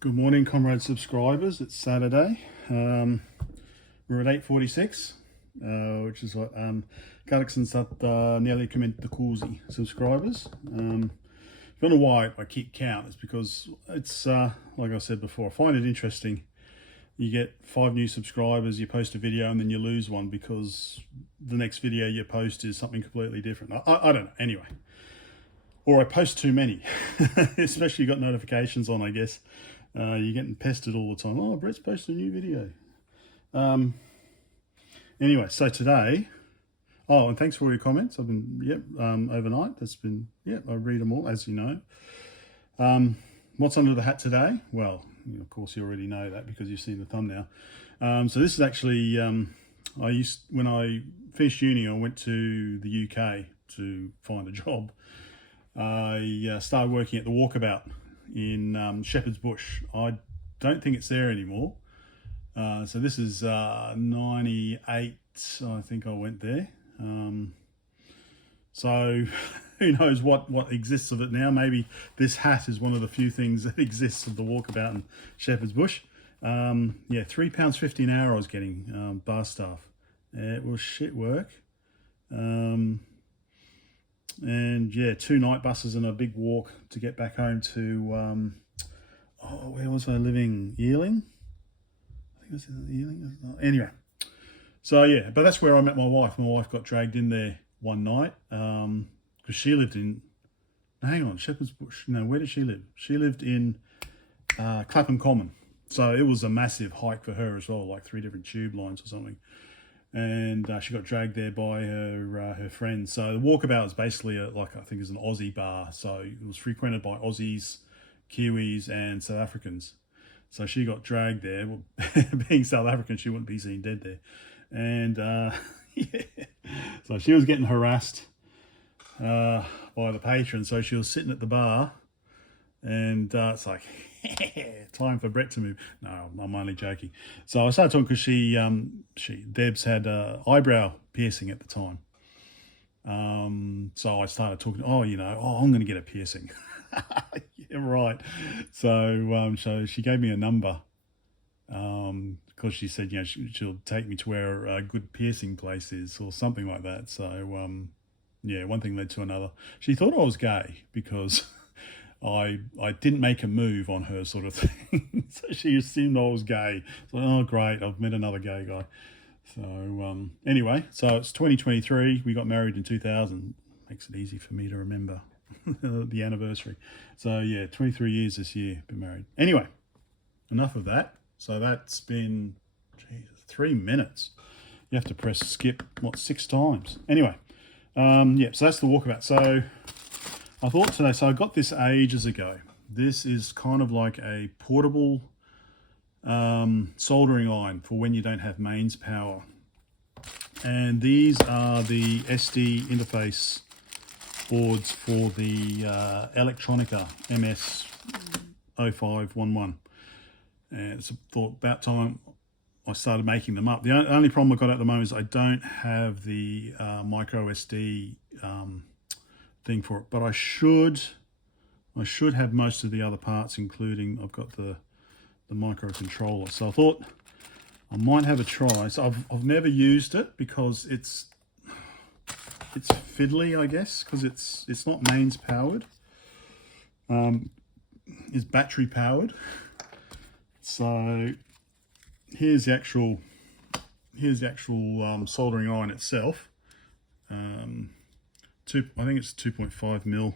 Good morning, comrade subscribers. It's Saturday. We're at 8:46, which is what Galaxy's at nearly commit the Coolsy subscribers. If you don't know why I keep count, it's because it's like I said before, I find it interesting. You get 5 new subscribers, you post a video, and then you lose one because the next video you post is something completely different. I don't know. Anyway. Or I post too many, especially you got notifications on, I guess. You're getting pestered all the time. Oh, Brett's posted a new video. Anyway, so today, and thanks for all your comments. I've been, overnight. That's been, I read them all, as you know. What's under the hat today? Well, of course, you already know that because you've seen the thumbnail. So this is actually, when I finished uni, I went to the UK to find a job. I started working at the Walkabout in Shepherd's Bush. I don't think it's there anymore. So this is 98, I think I went there. So who knows what exists of it now. Maybe this hat is one of the few things that exists of the Walkabout in Shepherd's Bush. £3.50 an hour I was getting, bar staff. It was shit work. And yeah, 2 night buses and a big walk to get back home to, where was I living? Ealing? I think it was Ealing. Anyway, so yeah, but that's where I met my wife. My wife got dragged in there one night because she lived in, hang on, Shepherd's Bush. No, where did she live? She lived in Clapham Common. So it was a massive hike for her as well, like 3 different tube lines or something. And she got dragged there by her friends. So the Walkabout is basically I think it's an Aussie bar. So it was frequented by Aussies, Kiwis, and South Africans. So she got dragged there. Well, being South African, she wouldn't be seen dead there. And so she was getting harassed by the patron. So she was sitting at the bar, and it's like, time for Brett to move. No, I'm only joking. So I started talking because Debs had eyebrow piercing at the time. So I started talking, I'm going to get a piercing. Yeah, right. So she gave me a number because she said, she'll take me to where a good piercing place is or something like that. So, one thing led to another. She thought I was gay because I didn't make a move on her, sort of thing. So she assumed I was gay. So, oh great, I've met another gay guy. So anyway, so it's 2023. We got married in 2000. Makes it easy for me to remember the anniversary. So yeah, 23 years this year, been married. Anyway, enough of that. So that's been 3 minutes. You have to press skip 6 times. Anyway, so that's the Walkabout. So I thought today, so I got this ages ago. This is kind of like a portable soldering iron for when you don't have mains power. And these are the SD interface boards for the Electronica MS0511. And it's about time I started making them up. The only problem I've got at the moment is I don't have the micro SD thing for it, but I should have most of the other parts, including I've got the microcontroller. So I thought I might have a try. So I've never used it because it's fiddly, I guess, because it's not mains powered. It's battery powered. So here's the actual soldering iron itself. I think it's 2.5 mil.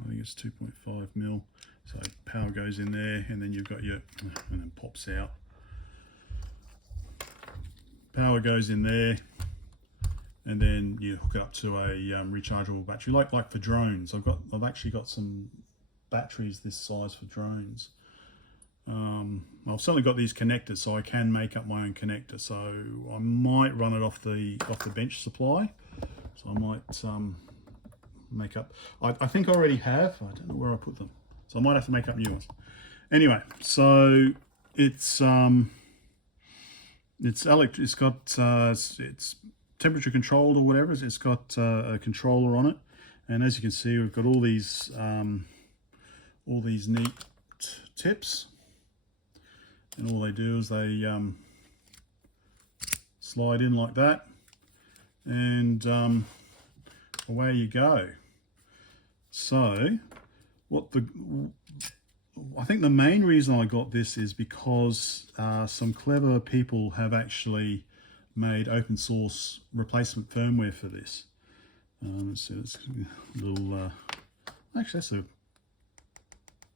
I think it's 2.5 mil. So power goes in there, and then you've got and then pops out. Power goes in there, and then you hook it up to a rechargeable battery, like for drones. I've actually got some batteries this size for drones. I've certainly got these connectors, so I can make up my own connector. So I might run it off the bench supply. So I might make up. I think I already have. I don't know where I put them, so I might have to make up new ones. Anyway, so it's temperature controlled or whatever. It's got a controller on it, and as you can see, we've got all these neat tips, and all they do is they slide in like that, and away you go. So I think the main reason I got this is because some clever people have actually made open source replacement firmware for this. So it's a little, actually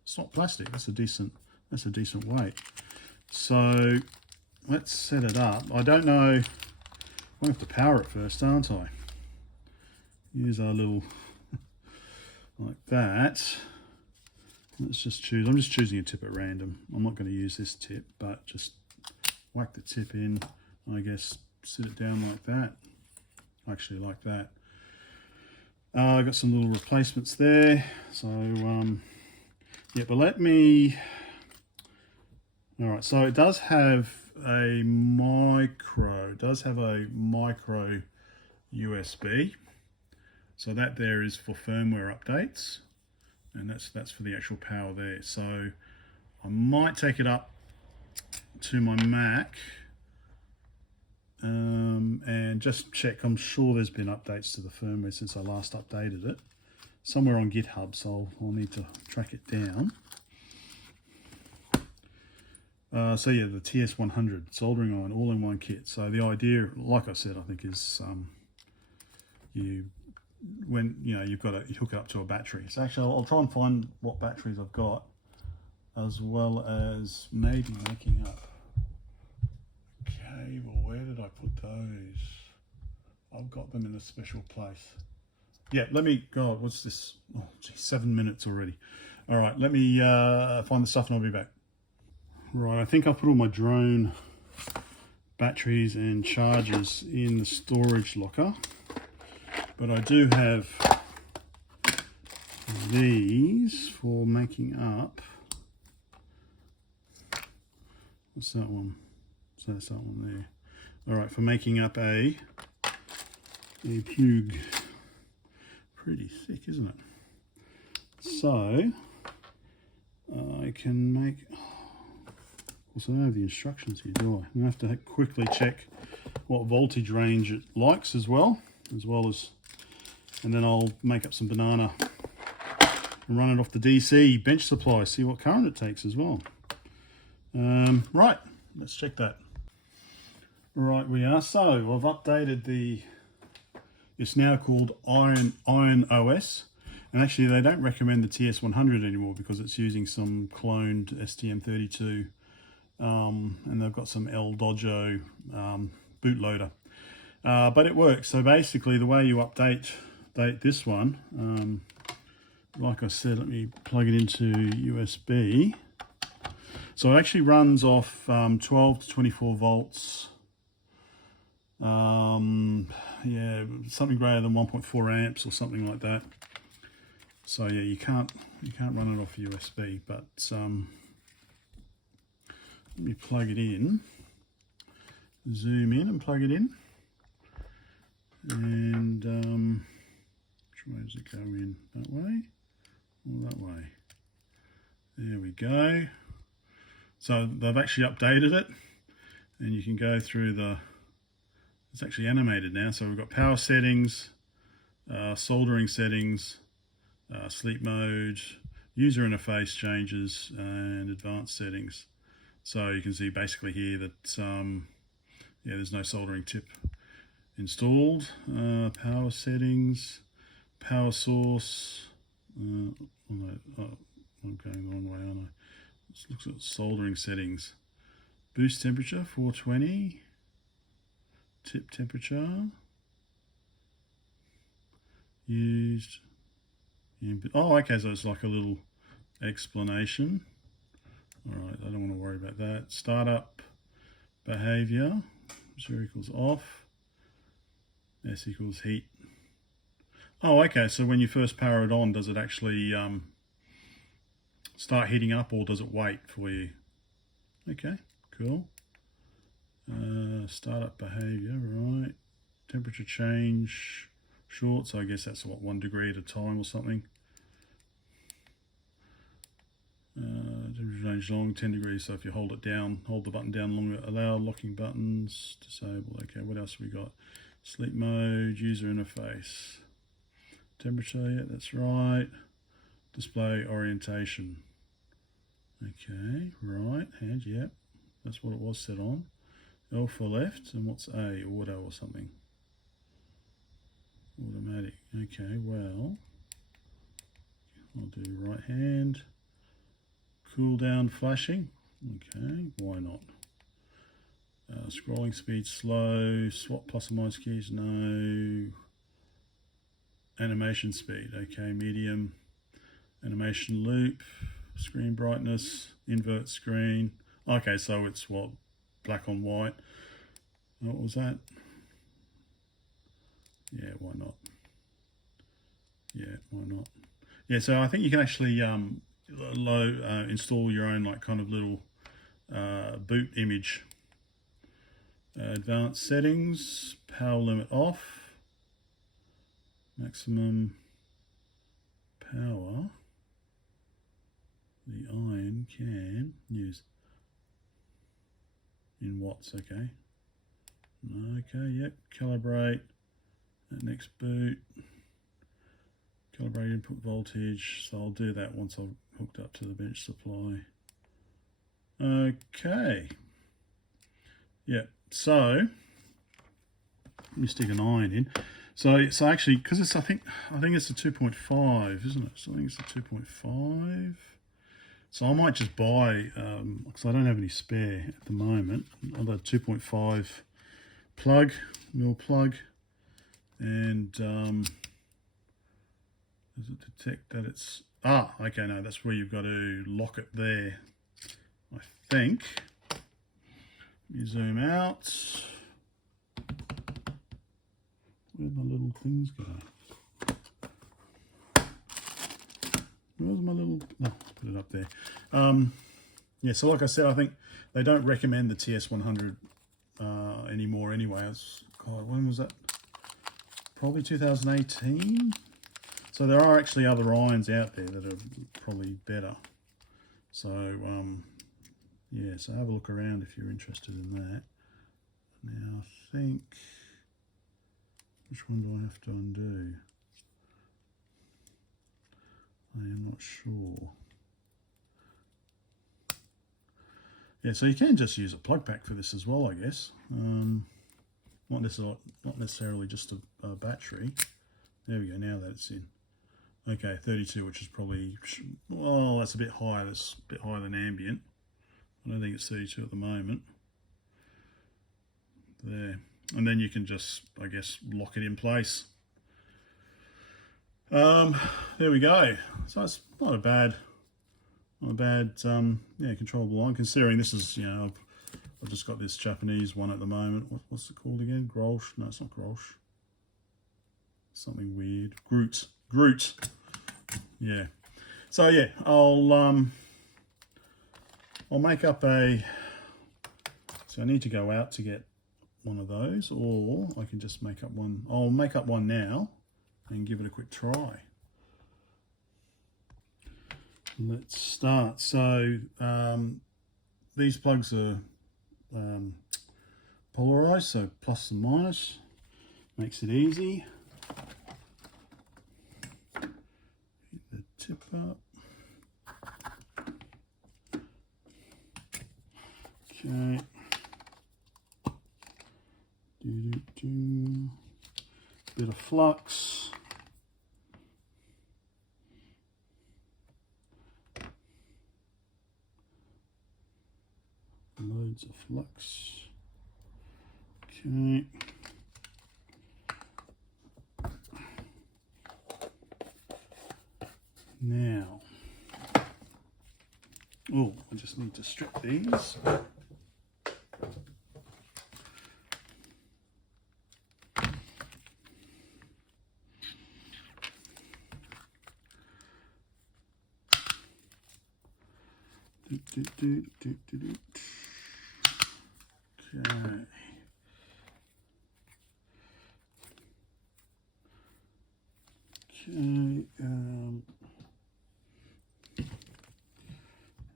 it's not plastic, that's a decent weight. So let's set it up. I don't know, I have to power it first, aren't I? Here's our little, like that. Let's just choose, I'm just choosing a tip at random. I'm not going to use this tip, but just whack the tip in, I guess sit it down like that. Actually like that. I've got some little replacements there. So, yeah, but let me, all right, so it does have a micro USB. So that there is for firmware updates, and that's for the actual power there. So I might take it up to my Mac and just check. I'm sure there's been updates to the firmware since I last updated it. Somewhere on GitHub, so I'll need to track it down. So yeah, the TS100 soldering iron all-in-one kit. So the idea, like I said, I think is you've got to hook it up to a battery. So actually, I'll try and find what batteries I've got, as well as maybe making up cable. Where did I put those? I've got them in a special place. Yeah, let me go. What's this? Oh, geez, 7 minutes already. All right, let me find the stuff and I'll be back. Right, I think I'll put all my drone batteries and chargers in the storage locker, but I do have these for making up. What's that one? So that's that one there. All right, for making up a pug. Pretty thick, isn't it? So I can make. Also, I don't have the instructions here, do I? I'm gonna have to quickly check what voltage range it likes as well as, and then I'll make up some banana and run it off the DC bench supply, see what current it takes as well. Right, let's check that. Right, we are. So I've updated it's now called IronOS, and actually they don't recommend the TS100 anymore because it's using some cloned STM32, and they've got some Dodjo bootloader, but it works. So basically the way you update this one, like I said, let me plug it into USB. So it actually runs off 12 to 24 volts. Yeah, something greater than 1.4 amps or something like that. So yeah, you can't run it off USB, but let me plug it in, zoom in and plug it in, and which way does it go in? That way or that way? There we go. So they've actually updated it, and you can go through it's actually animated now. So we've got power settings, soldering settings, sleep mode, user interface changes, and advanced settings. So you can see basically here that yeah, there's no soldering tip installed. Power settings, power source. Oh no, I'm going the wrong way, aren't I? Let's look at soldering settings. Boost temperature 420. Tip temperature. Used. Oh, okay, so it's like a little explanation. All right, I don't want to worry about that. Startup behavior. 0 equals off. S equals heat. Oh, okay, so when you first power it on, does it actually start heating up, or does it wait for you? Okay, cool. Startup behavior, right. Temperature change short, so I guess that's what, 1 degree at a time or something. Temperature range long, 10 degrees. So if you hold it down, hold the button down longer. Allow locking buttons, disable. Okay, what else have we got? Sleep mode, user interface. Temperature, yeah, that's right. Display orientation. Okay, right, hand, yeah. That's what it was set on. L for left, and what's A? Auto or something. Automatic. Okay, well, I'll do right hand. Cool down flashing. Okay, why not? Scrolling speed slow. Swap plus or minus keys, no. Animation speed, okay, medium. Animation loop. Screen brightness. Invert screen. Okay, so it's what? Black on white. What was that? Yeah, why not? Yeah, why not? Yeah, so I think you can actually install your own like kind of little boot image. Advanced settings, power limit off, maximum power. The iron can use in watts. Okay. Okay. Yep. Calibrate. Next boot. Calibrate input voltage. So I'll do that once I've hooked up to the bench supply. Okay. Yeah. So let me stick an iron in. So actually, because it's I think it's a 2.5, isn't it? So I think it's a 2.5. So I might just buy, because I don't have any spare at the moment, another 2.5 plug, mil plug, and does it detect that it's, okay, no, that's where you've got to lock it there, I think. You zoom out. Where'd my little things go? Where's my little, no, put it up there. Yeah, so like I said, I think they don't recommend the TS100 anymore anyway. God, when was that? Probably 2018. So there are actually other irons out there that are probably better. So yeah, so have a look around if you're interested in that. Now I think, which one do I have to undo? I am not sure. Yeah, so you can just use a plug pack for this as well, I guess. Not necessarily just a battery. There we go, now that it's in. Okay, 32, which is probably, well, that's a bit higher. That's a bit higher than ambient. I don't think it's 32 at the moment. There. And then you can just, I guess, lock it in place. There we go. So it's not a bad, yeah, controllable line. Considering this is, you know, I've just got this Japanese one at the moment. What's it called again? Grolsch? No, it's not Grolsch. Something weird. Groot. Yeah. So yeah, I'll make up a. So I need to go out to get one of those, or I can just make up one. I'll make up one now and give it a quick try. Let's start. So these plugs are polarized, so plus and minus, makes it easy. Hit the tip up. Okay. Bit of flux. Loads of flux. Okay. Now, oh, I just need to strip these. Okay. Okay.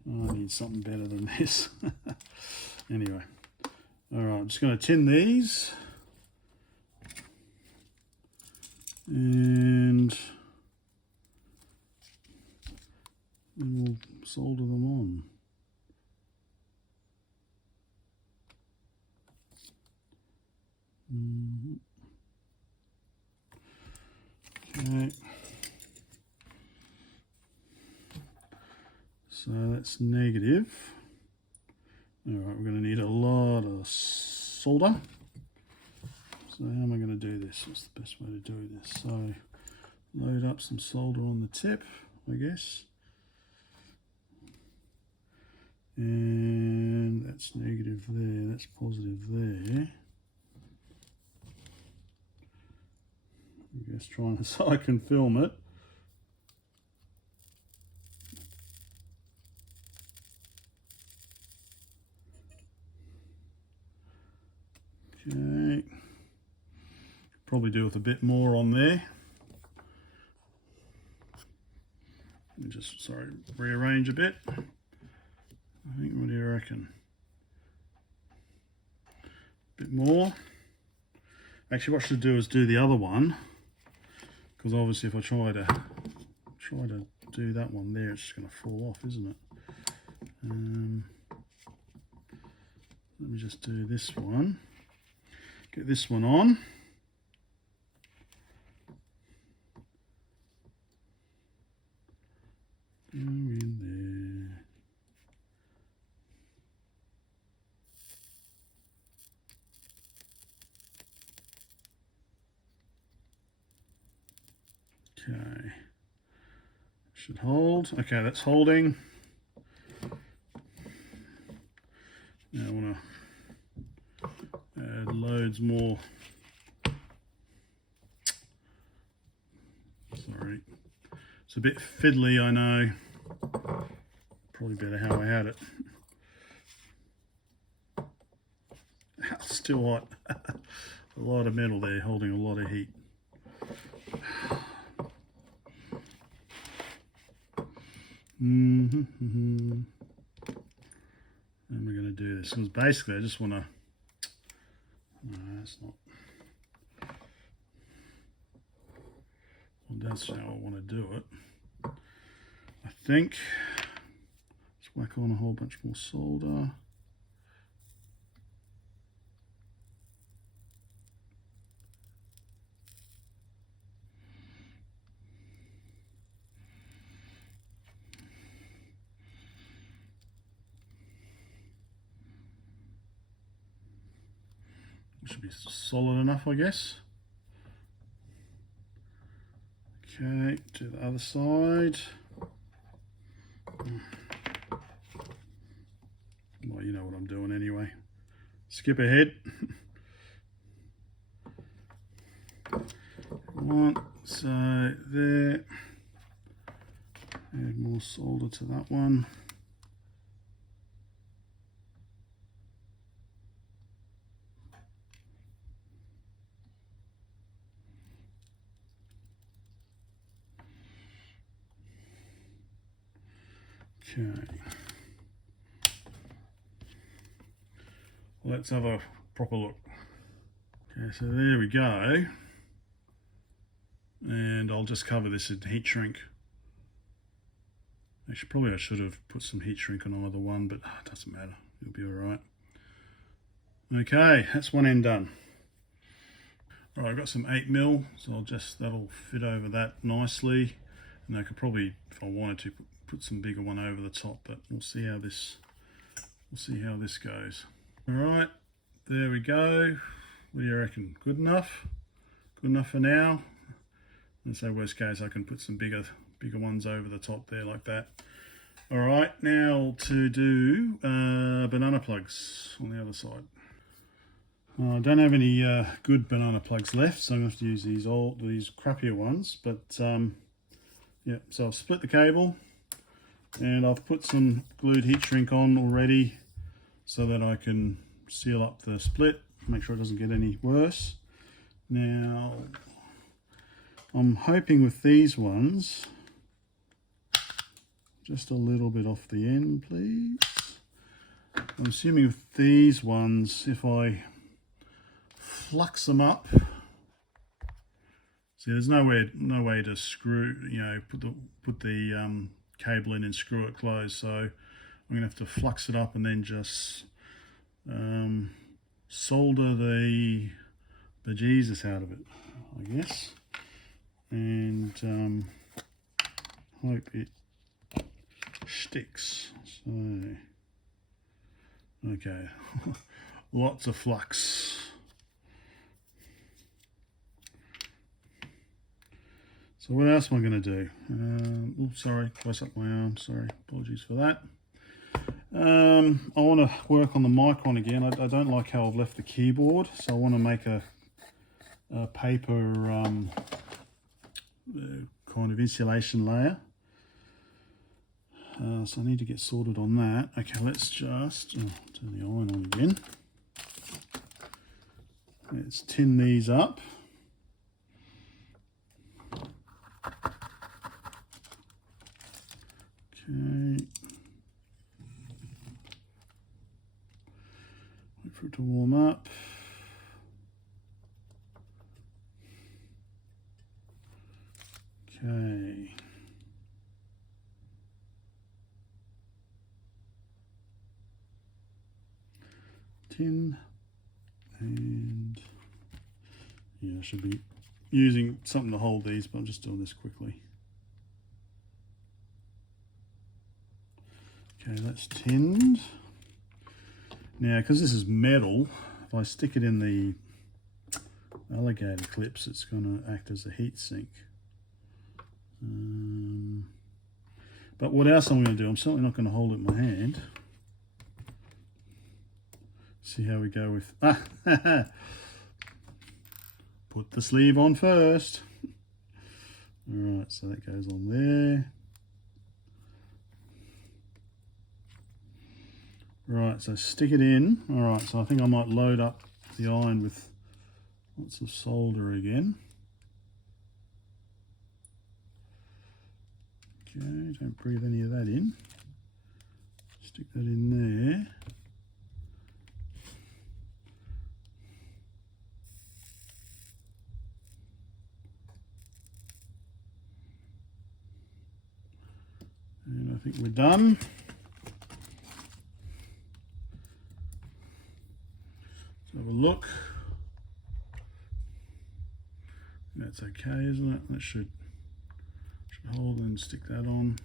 I need something better than this. Anyway, all right, I'm just going to tin these. And we'll solder them on. Okay. So that's negative. All right, we're going to need a lot of solder. So how am I going to do this? What's the best way to do this? So load up some solder on the tip, I guess. And that's negative there, that's positive there. I guess trying so I can film it. Okay. Probably do with a bit more on there. Let me just, sorry, rearrange a bit. I think, what do you reckon? A bit more. Actually, what I should do is do the other one, because obviously if I try to do that one there, it's just going to fall off, isn't it? Let me just do this one. Get this one on. Go in there. Okay, should hold. Okay, that's holding. Now I want to add loads more. Sorry, it's a bit fiddly, I know. Probably better how I had it. Still hot. A lot of metal there, holding a lot of heat. And we're going to do this because basically I just want to. No, that's not. Well, that's how I want to do it. I think. Let's whack on a whole bunch more solder. Should be solid enough, I guess. Okay, to the other side. Well, you know what I'm doing anyway. Skip ahead. One, so there. Add more solder to that one. Okay. Let's have a proper look. Okay, so there we go. And I'll just cover this in heat shrink. Actually, probably I should have put some heat shrink on either one, but it doesn't matter. It'll be all right. Okay, that's one end done. All right, I've got some 8mm, so that'll fit over that nicely. And I could probably, if I wanted to, put some bigger one over the top, but we'll see how this goes. All right, there we go. What do you reckon? Good enough? Good enough for now? And so worst case, I can put some bigger ones over the top there like that. All right, now to do banana plugs on the other side. I don't have any good banana plugs left, so I'm going to have to use these crappier ones. But yeah, so I've split the cable, and I've put some glued heat shrink on already, so that I can seal up the split, make sure it doesn't get any worse. Now, I'm hoping with these ones, just a little bit off the end, please. I'm assuming with these ones, if I flux them up, see, there's no way to screw, you know, put the cable in and screw it closed. So I'm gonna have to flux it up and then just solder the Jesus out of it, I guess, and hope it sticks. So, okay, lots of flux. So what else am I going to do? Oops, sorry, close up my arm. Sorry, apologies for that. I want to work on the Micron again. I don't like how I've left the keyboard, so I want to make a paper kind of insulation layer. So I need to get sorted on that. Okay, let's just turn the iron on again. Let's tin these up. Okay. Wait for it to warm up. Okay. Tin, and yeah, I should be using something to hold these, but I'm just doing this quickly. Okay, that's tinned. Now, because this is metal, if I stick it in the alligator clips, it's going to act as a heat sink. But what else I'm going to do, I'm certainly not going to hold it in my hand. See how we go with, put the sleeve on first. Alright, so that goes on there. Right, so stick it in. Alright, so I think I might load up the iron with lots of solder again. Okay, don't breathe any of that in. Stick that in there. And I think we're done. Let's have a look. That's okay, isn't it? That should hold and stick that on.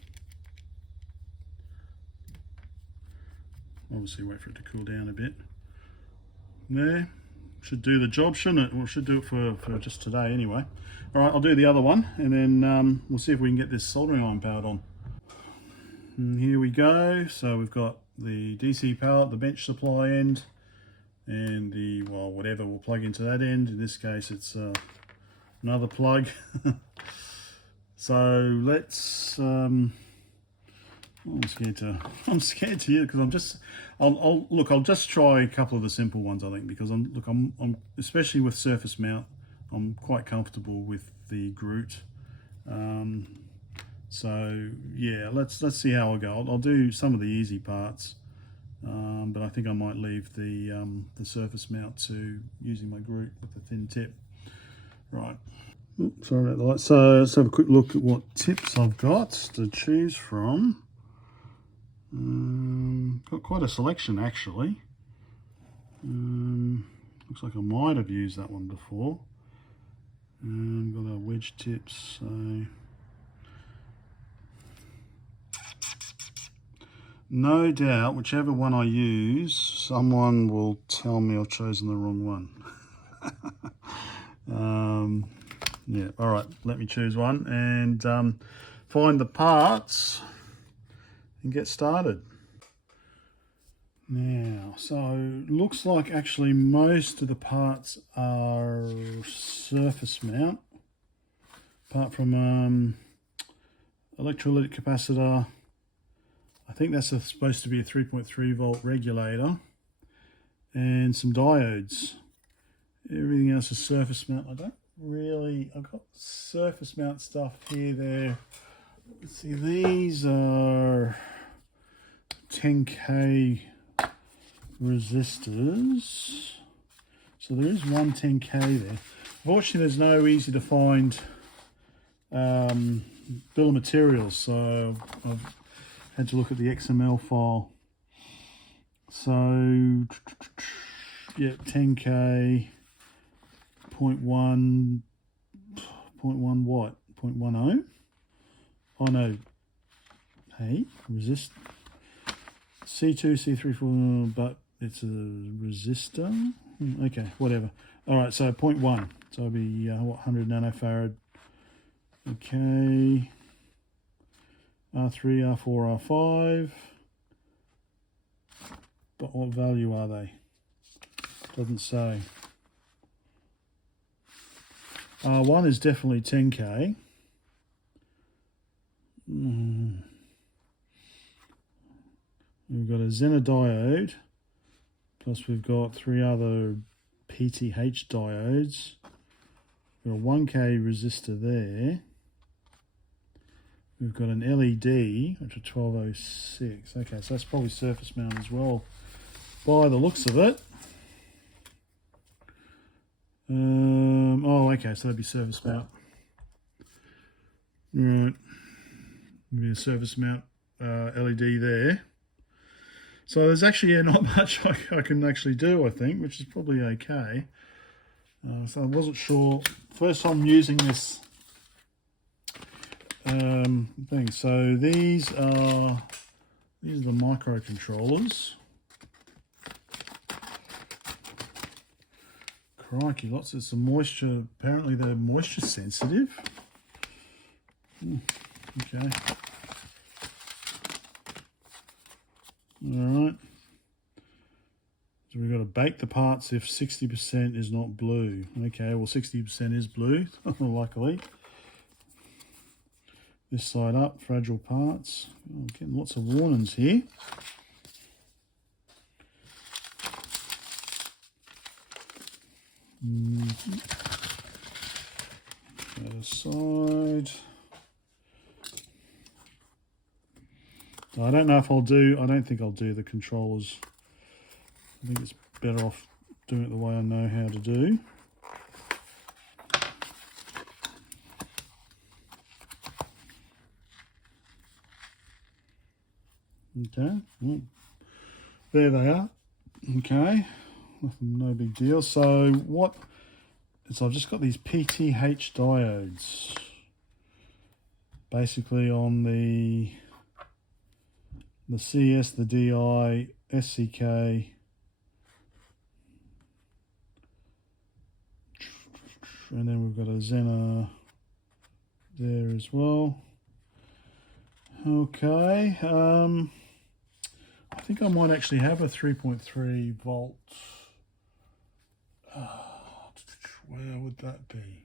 Obviously wait for it to cool down a bit. There. Should do the job, shouldn't it? Well, should do it for just today anyway. Alright, I'll do the other one and then we'll see if we can get this soldering iron powered on. And here we go. So we've got the DC power, the bench supply end, and the, well, whatever we'll plug into that end. In this case, it's another plug. So let's. I'm scared to you because I'll just try a couple of the simple ones, I think, because I'm especially with surface mount, I'm quite comfortable with the Groot. So yeah, let's see how I go. I'll do some of the easy parts, but I think I might leave the surface mount to using my Groot with the thin tip. Right. Oops, sorry about the light. So let's have a quick look at what tips I've got to choose from. Got quite a selection actually. Looks like I might have used that one before. Got our wedge tips. So no doubt, whichever one I use, someone will tell me I've chosen the wrong one. Yeah, all right, let me choose one and find the parts and get started. Now, so looks like actually most of the parts are surface mount, apart from electrolytic capacitor. I think that's supposed to be a 3.3 volt regulator and some diodes. Everything else is surface mount. I've got surface mount stuff here, there, let's see, these are 10K resistors. So there is one 10K there. Unfortunately, there's no easy to find bill of materials, so I've had to look at the XML file. So yeah, 10K, 0.1 what? 0.10? Oh no, hey, resist C2, C3, 4, but it's a resistor. Okay, whatever. All right, so 0.1. So it'll be what, 100 nanofarad. Okay. R3, R4, R5. But what value are they? Doesn't say. R1 is definitely 10K. We've got a Zener diode, plus we've got 3 other PTH diodes. We've got a 1K resistor there. We've got an LED, which is 1206. Okay, so that's probably surface mount as well, by the looks of it. Oh, okay, so that'd be surface mount. Right, maybe a surface mount LED there. So there's actually not much I can actually do, I think, which is probably okay. So I wasn't sure. First time using this thing. So these are the microcontrollers. Crikey, lots of some moisture. Apparently they're moisture sensitive. Okay. All right. So we've got to bake the parts if 60% is not blue. Okay, well 60% is blue, luckily. This side up, fragile parts. Oh, getting lots of warnings here. Other side. I don't know if I don't think I'll do the controllers. I think it's better off doing it the way I know how to do. Okay, well, there they are. Okay, no big deal. So I've just got these PTH diodes, basically on the CS, the DI, SCK, and then we've got a Zener there as well. Okay, I think I might actually have a 3.3 volt. Where would that be?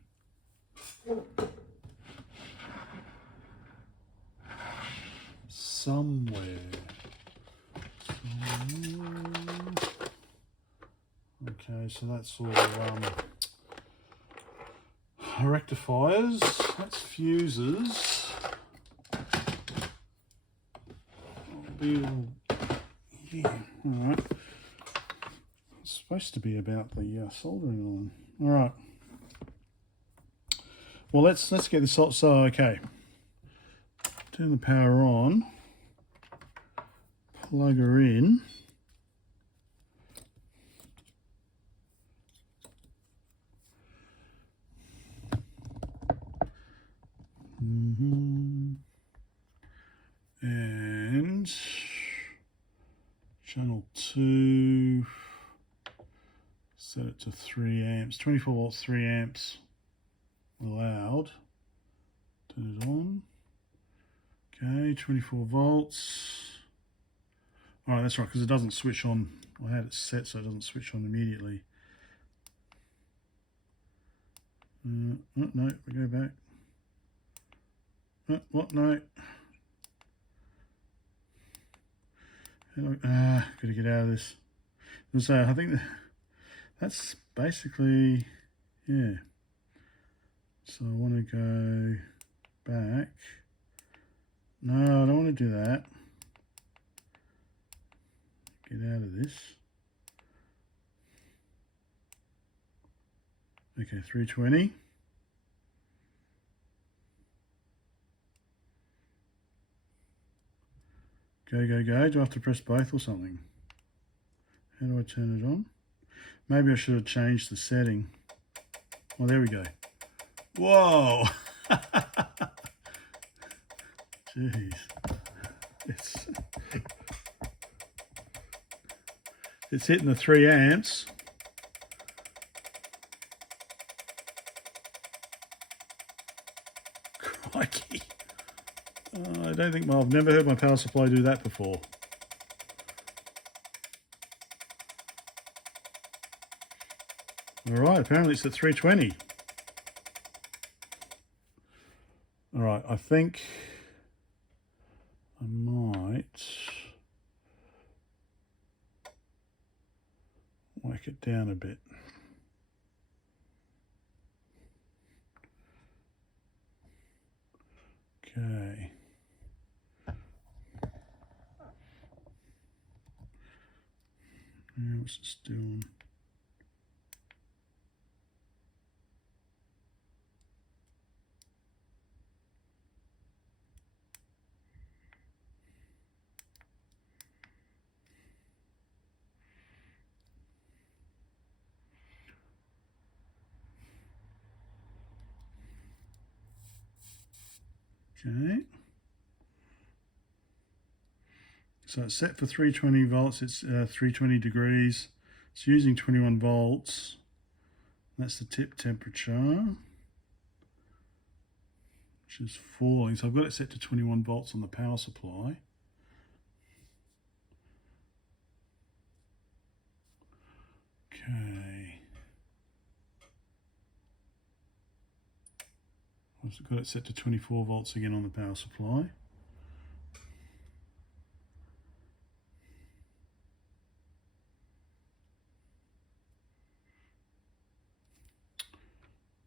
Somewhere. Okay, so that's all rectifiers. That's fuses. Yeah, all right. It's supposed to be about the soldering line. All right. Well, let's get this up. So, okay. Turn the power on. Plug her in. And channel 2, set it to 3 amps, 24 volts, 3 amps allowed. Turn it on. Okay, 24 volts. All right, that's right, because it doesn't switch on. I had it set so it doesn't switch on immediately. Oh, no, we go back. Oh, what? No. Gotta get out of this. So I think that's basically, yeah. So I want to go back. No, I don't want to do that. Get out of this. Okay, 320. Go, go, go. Do I have to press both or something? How do I turn it on? Maybe I should have changed the setting. Oh, there we go. Whoa! Jeez. It's hitting the 3 amps. Crikey. I don't think, I've never heard my power supply do that before. All right, apparently it's at 320. All right, I think I might whack it down a bit. Okay. What's it doing? Okay. So it's set for 320 volts. It's 320 degrees. It's using 21 volts. That's the tip temperature, which is falling. So I've got it set to 21 volts on the power supply. Okay. I've got it set to 24 volts again on the power supply.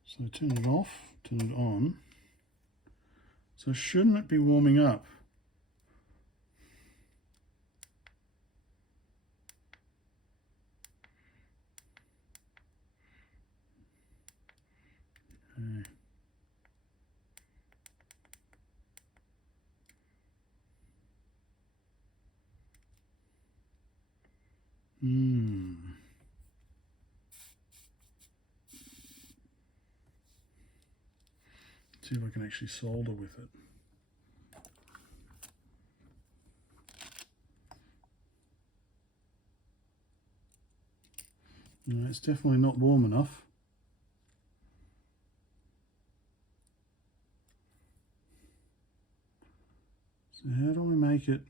So turn it off, turn it on. So shouldn't it be warming up? Okay. See if I can actually solder with it. No, it's definitely not warm enough. So how do I make it?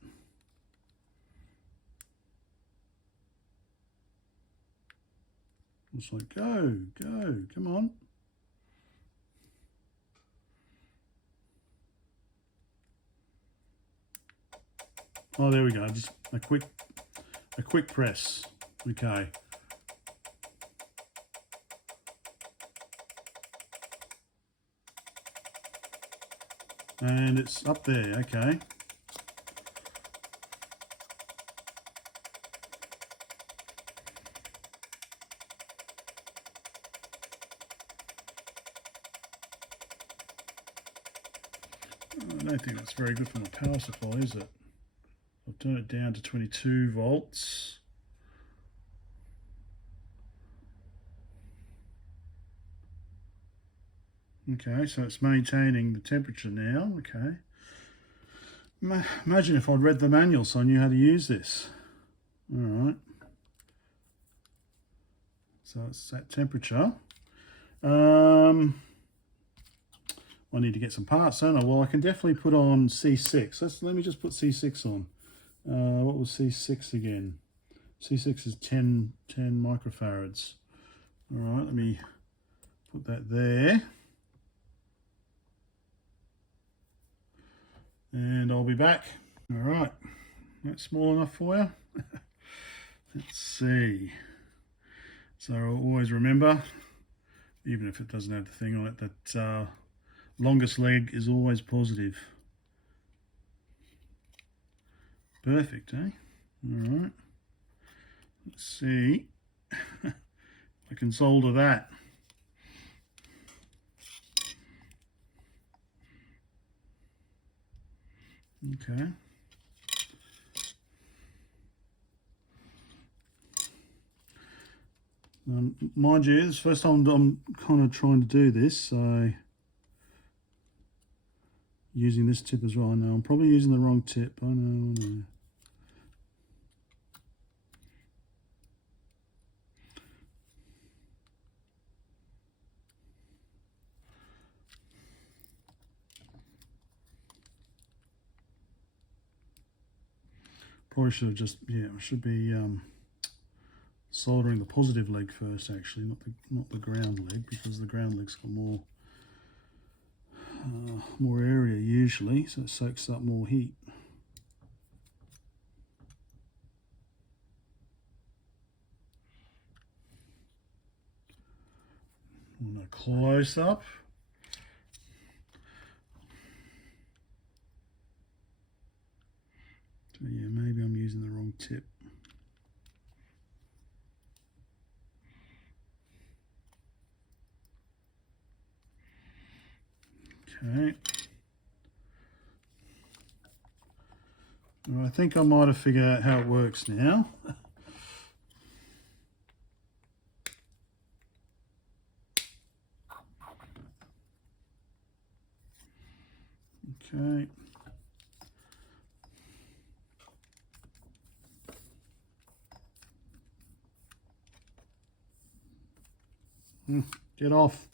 It's like, go, go, come on. Oh, there we go. Just a quick press. Okay. And it's up there. Okay. I don't think that's very good for the power supply, is it? I've turned it down to 22 volts. Okay, so it's maintaining the temperature now. Okay. Imagine if I'd read the manual so I knew how to use this. All right. So it's that temperature. I need to get some parts, don't I? Well, I can definitely put on C6. Let me just put C6 on. What was C6 again? C6 is 10 microfarads. All right, let me put that there. And I'll be back. All right, that's small enough for you. Let's see. So I'll always remember, even if it doesn't have the thing on it, that longest leg is always positive. Perfect, eh? All right. Let's see. I can solder that. Okay. Mind you, it's the first time I'm kind of trying to do this, so using this tip as well. I know I'm probably using the wrong tip. I know. Probably should have just, yeah, I should be soldering the positive leg first, actually, not the ground leg, because the ground leg's got more area usually, so it soaks up more heat. On a close up. So yeah, maybe I'm using the wrong tip. Okay. Well, I think I might have figured out how it works now. Okay. Get off.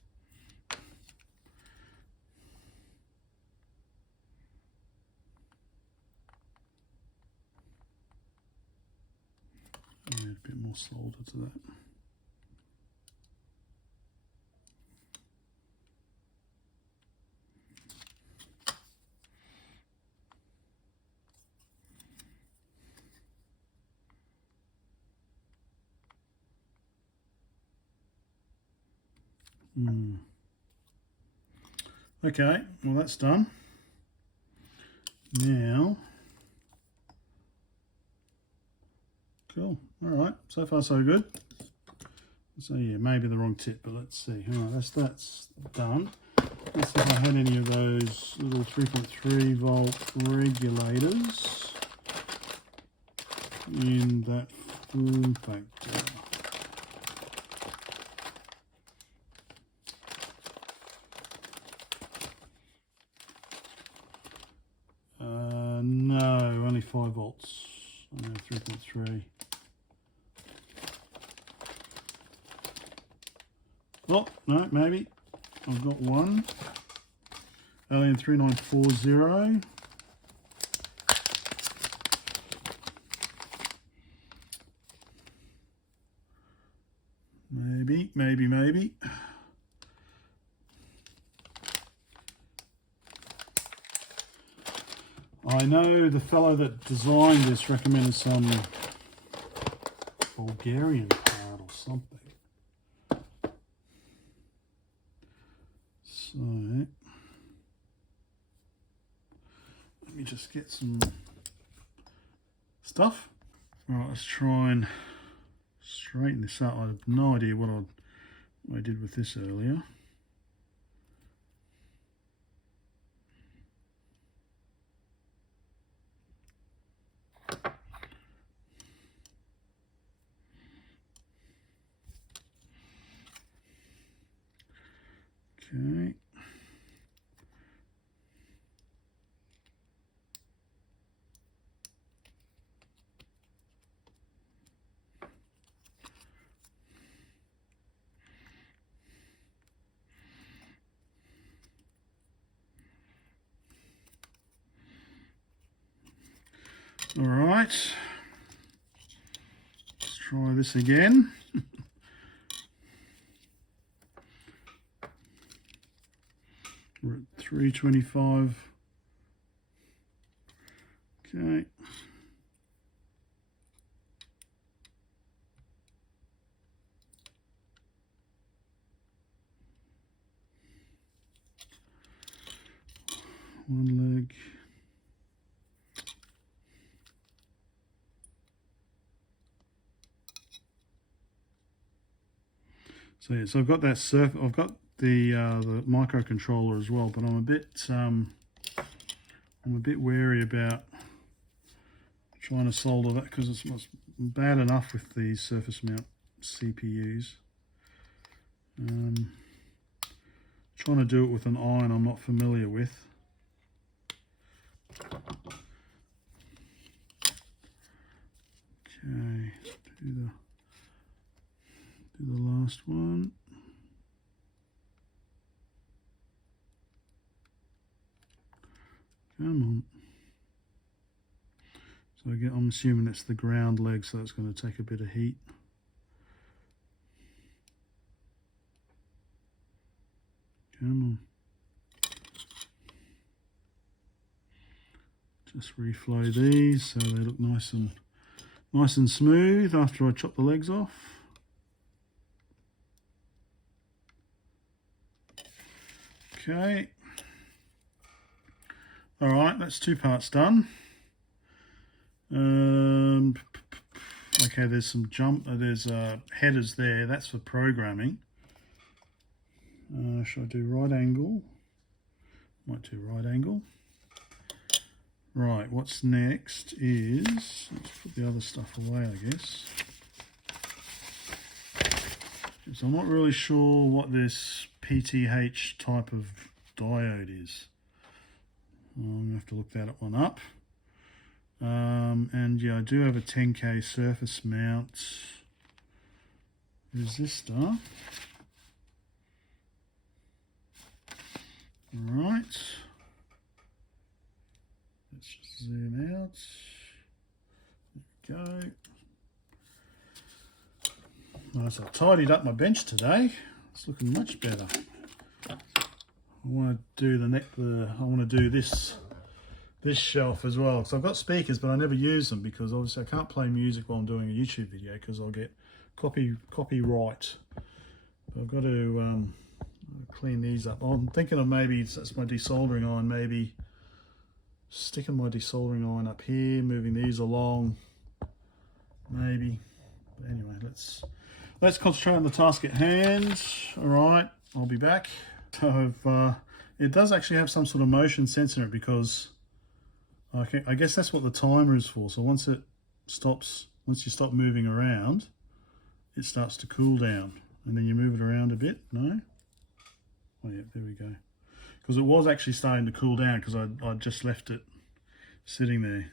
Add a bit more solder to that. Okay, well that's done. Now, cool. All right, so far so good. So yeah, maybe the wrong tip, but let's see. All right, that's done. Let's see if I had any of those little 3.3 volt regulators in that form factor. No, only 5 volts. No, 3.3. Oh, no, maybe. I've got one. Alien 3940. Maybe. I know the fellow that designed this recommended some Bulgarian part or something. So, let me just get some stuff. All right, let's try and straighten this up. I have no idea what I did with this earlier. Okay. All right. Let's try this again. We're at 325. Okay. One leg. So yeah, so I've got that I've got the microcontroller as well, but I'm a bit wary about trying to solder that because it's bad enough with these surface mount CPUs. Trying to do it with an iron I'm not familiar with. Okay, do the last one. Come on. So again, I'm assuming it's the ground leg, so it's going to take a bit of heat. Come on. Just reflow these so they look nice and smooth after I chop the legs off. Okay. All right, that's 2 parts done. Okay, there's some there's headers there. That's for programming. Should I do right angle? Might do right angle. Right, what's next is, let's put the other stuff away, I guess. So I'm not really sure what this PTH type of diode is. I'm going to have to look that one up. And yeah, I do have a 10K surface mount resistor. Right. Let's just zoom out. There we go. Nice, I've tidied up my bench today. It's looking much better. I want to do this shelf as well. So I've got speakers, but I never use them because obviously I can't play music while I'm doing a YouTube video because I'll get copyright. But I've got to clean these up. I'm thinking of maybe, that's my desoldering iron, maybe sticking my desoldering iron up here, moving these along, maybe. But anyway, let's concentrate on the task at hand. All right, I'll be back. So it does actually have some sort of motion sensor in it because I guess that's what the timer is for. So once you stop moving around, it starts to cool down, and then you move it around a bit. No? Oh yeah, there we go. Because it was actually starting to cool down because I just left it sitting there.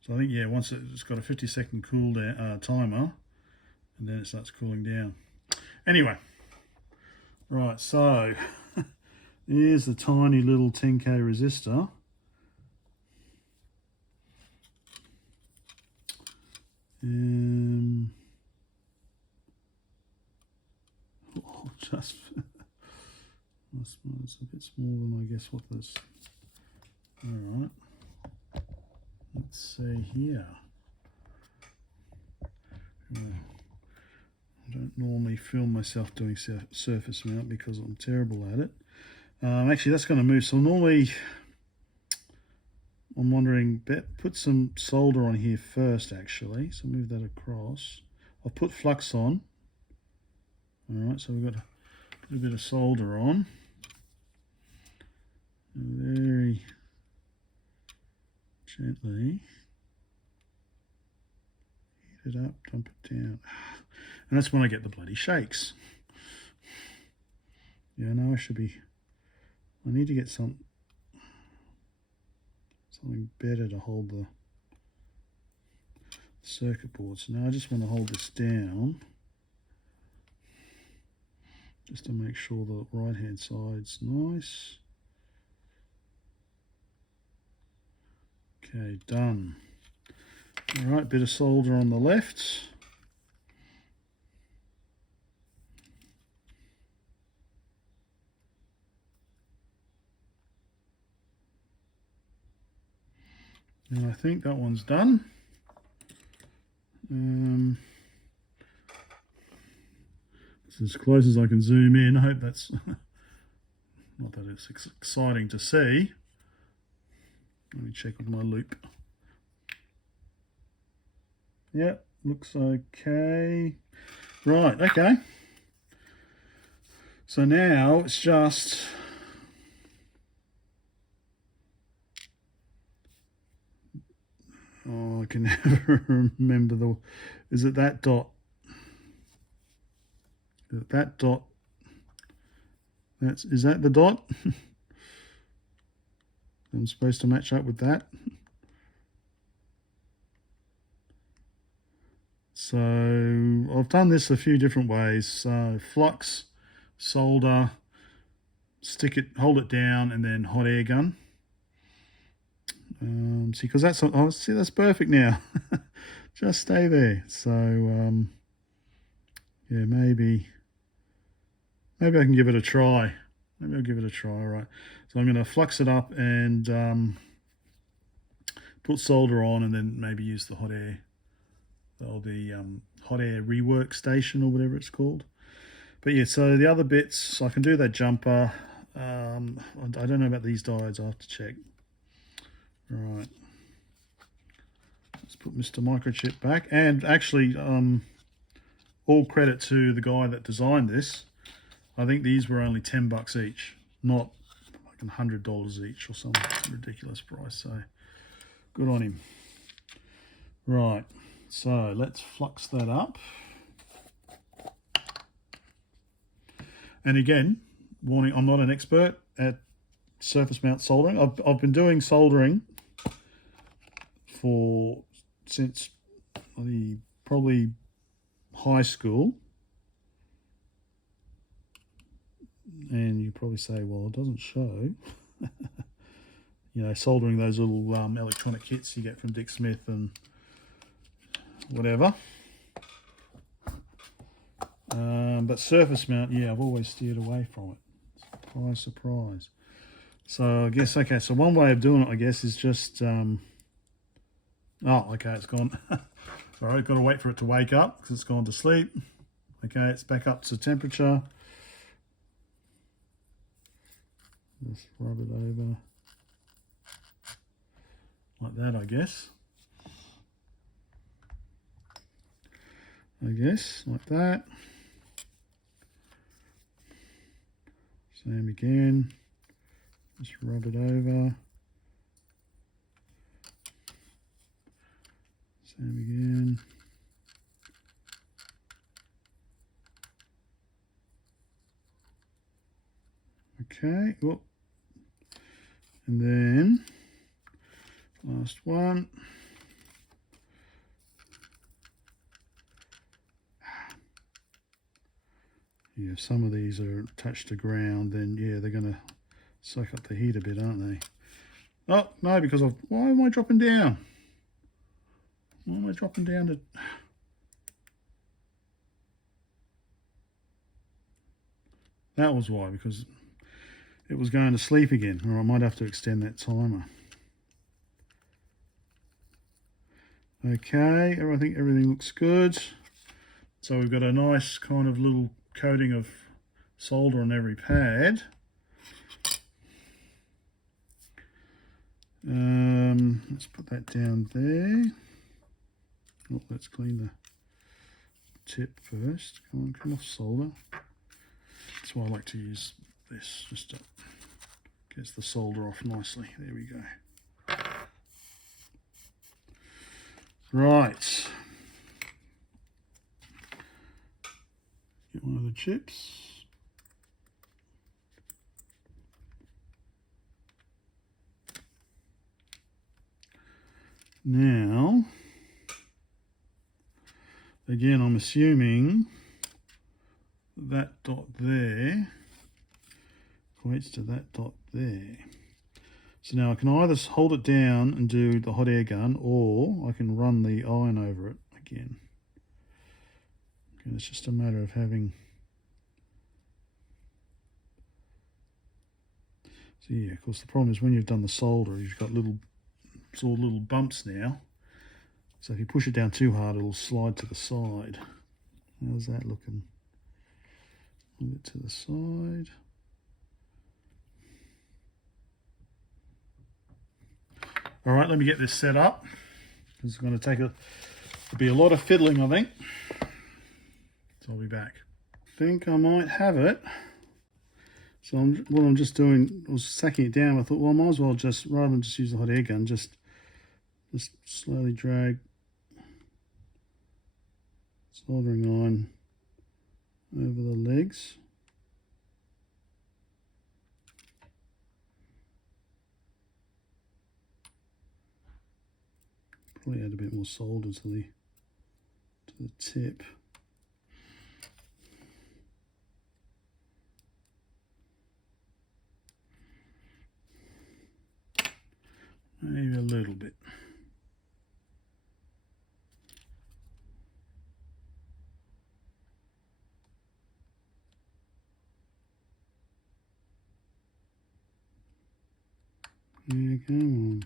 So I think, yeah, once it's got a 50-second cool down timer, and then it starts cooling down. Anyway, right, so here's the tiny little 10K resistor. Just it's a bit smaller than I guess what this. All right, let's see here. I don't normally film myself doing surface mount because I'm terrible at it. Actually, that's going to move. So normally, I'm wondering, put some solder on here first. Actually, so move that across. I'll put flux on. All right, so we've got a bit of solder on. Very gently heat it up, dump it down, and that's when I get the bloody shakes. Yeah, I know I need to get something better to hold the circuit board. So now I just want to hold this down just to make sure the right hand side's nice. Okay, done. All right, bit of solder on the left. And I think that one's done. It's as close as I can zoom in. I hope that's not that it's exciting to see. Let me check with my loop. Yep, looks okay. Right, okay. So now it's just I can never remember the, is it that dot? Is it that dot? Is that the dot? I'm supposed to match up with that. So I've done this a few different ways. So flux, solder, stick it, hold it down, and then hot air gun. See, because that's, oh, see, that's perfect now. Just stay there. So yeah, maybe I can give it a try. Maybe I'll give it a try. All right. So I'm going to flux it up and put solder on, and then maybe use the hot air, or the hot air rework station, or whatever it's called. But yeah, so the other bits, I can do that jumper. I don't know about these diodes. I'll have to check. Right. Let's put Mr. Microchip back. And actually, all credit to the guy that designed this. I think these were only $10 each, not like $100 each or some ridiculous price. So good on him. Right. So let's flux that up. And again, warning, I'm not an expert at surface mount soldering. I've been doing soldering since probably high school. And you probably say, well, it doesn't show. You know, soldering those little electronic kits you get from Dick Smith and whatever. But surface mount, yeah, I've always steered away from it. Surprise, surprise. So I guess, okay, so one way of doing it, I guess, is just, oh, okay, it's gone. Sorry, got to wait for it to wake up because it's gone to sleep. Okay, it's back up to temperature. Just rub it over like that, I guess. Like that. Same again. Just rub it over. Same again. Okay, whoop. And then last one. Yeah, if some of these are touched to ground, then yeah, they're going to suck up the heat a bit, aren't they? Oh, no, because why am I dropping down? Why am I dropping down to... That was why, because it was going to sleep again, or I might have to extend that timer. Okay, I think everything looks good. So we've got a nice kind of little coating of solder on every pad. Let's put that down there. Oh, let's clean the tip first. Come off solder. That's why I like to use this, just to get the solder off nicely. There we go. Right. Get one of the chips. Now, again, I'm assuming that dot there equates to that dot there. So now I can either hold it down and do the hot air gun, or I can run the iron over it again. Okay, it's just a matter of having... So yeah, of course the problem is when you've done the solder, you've got little bumps now. So if you push it down too hard, it'll slide to the side. How's that looking? A bit to the side. All right, let me get this set up. It's going to take be a lot of fiddling, I think. So So I'll be back. Think I might have it. So what I'm just doing, I was sacking it down. I thought, well, I might as well just, rather than just use the hot air gun, just slowly drag soldering iron over the legs. Probably add a bit more solder to the tip. Maybe a little bit. Yeah, come on.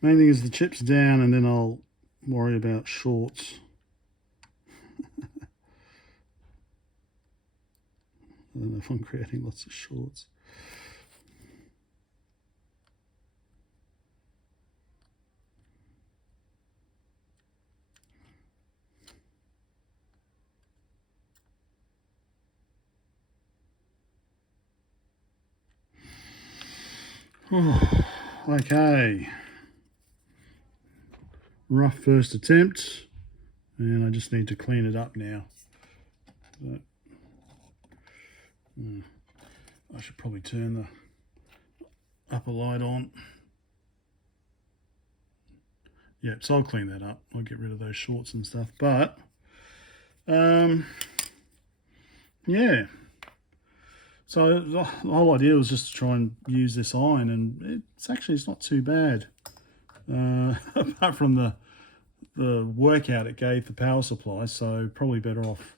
Main thing is the chips down, and then I'll worry about shorts. I don't know if I'm creating lots of shorts. Okay. Rough first attempt, and I just need to clean it up now. But, I should probably turn the upper light on. Yeah, so I'll clean that up. I'll get rid of those shorts and stuff. But yeah. So the whole idea was just to try and use this iron, and it's not too bad. Apart from the workout it gave the power supply, so probably better off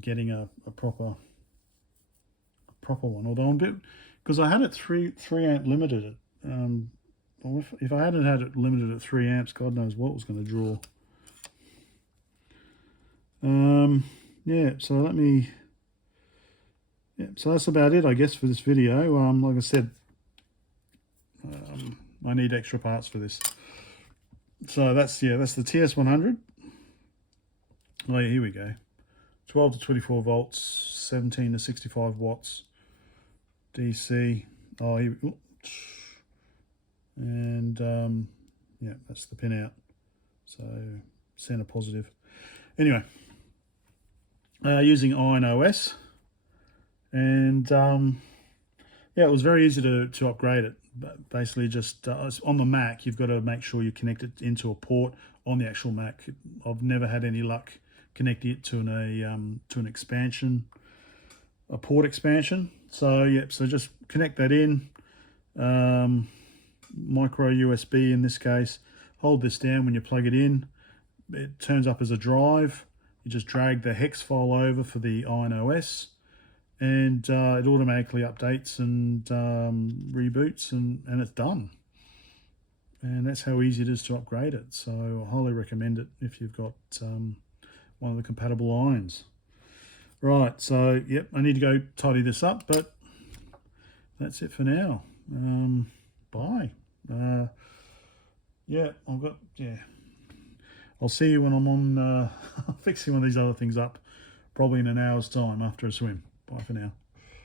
getting a proper one. Although I'm a bit, because I had it 3 amp limited. If I hadn't had it limited at 3 amps, God knows what was going to draw. Yeah, so let me. Yeah, so that's about it, I guess, for this video. Like I said, I need extra parts for this. So that's the TS100. Oh yeah, here we go. 12 to 24 volts, 17 to 65 watts, DC. Oh, here we go. And yeah, that's the pin out. So center positive. Anyway, using IronOS. And yeah, it was very easy to upgrade it. But basically, just on the Mac, you've got to make sure you connect it into a port on the actual Mac. I've never had any luck connecting it to an expansion, a port expansion. So yeah, so just connect that in. Micro USB in this case. Hold this down when you plug it in. It turns up as a drive. You just drag the hex file over for the IronOS. And it automatically updates and reboots, and it's done. And that's how easy it is to upgrade it. So I highly recommend it if you've got one of the compatible irons. Right, so yep, I need to go tidy this up, but that's it for now. Bye. Yeah, I'll see you when I'm on fixing one of these other things up, probably in an hour's time after a swim. Bye for now.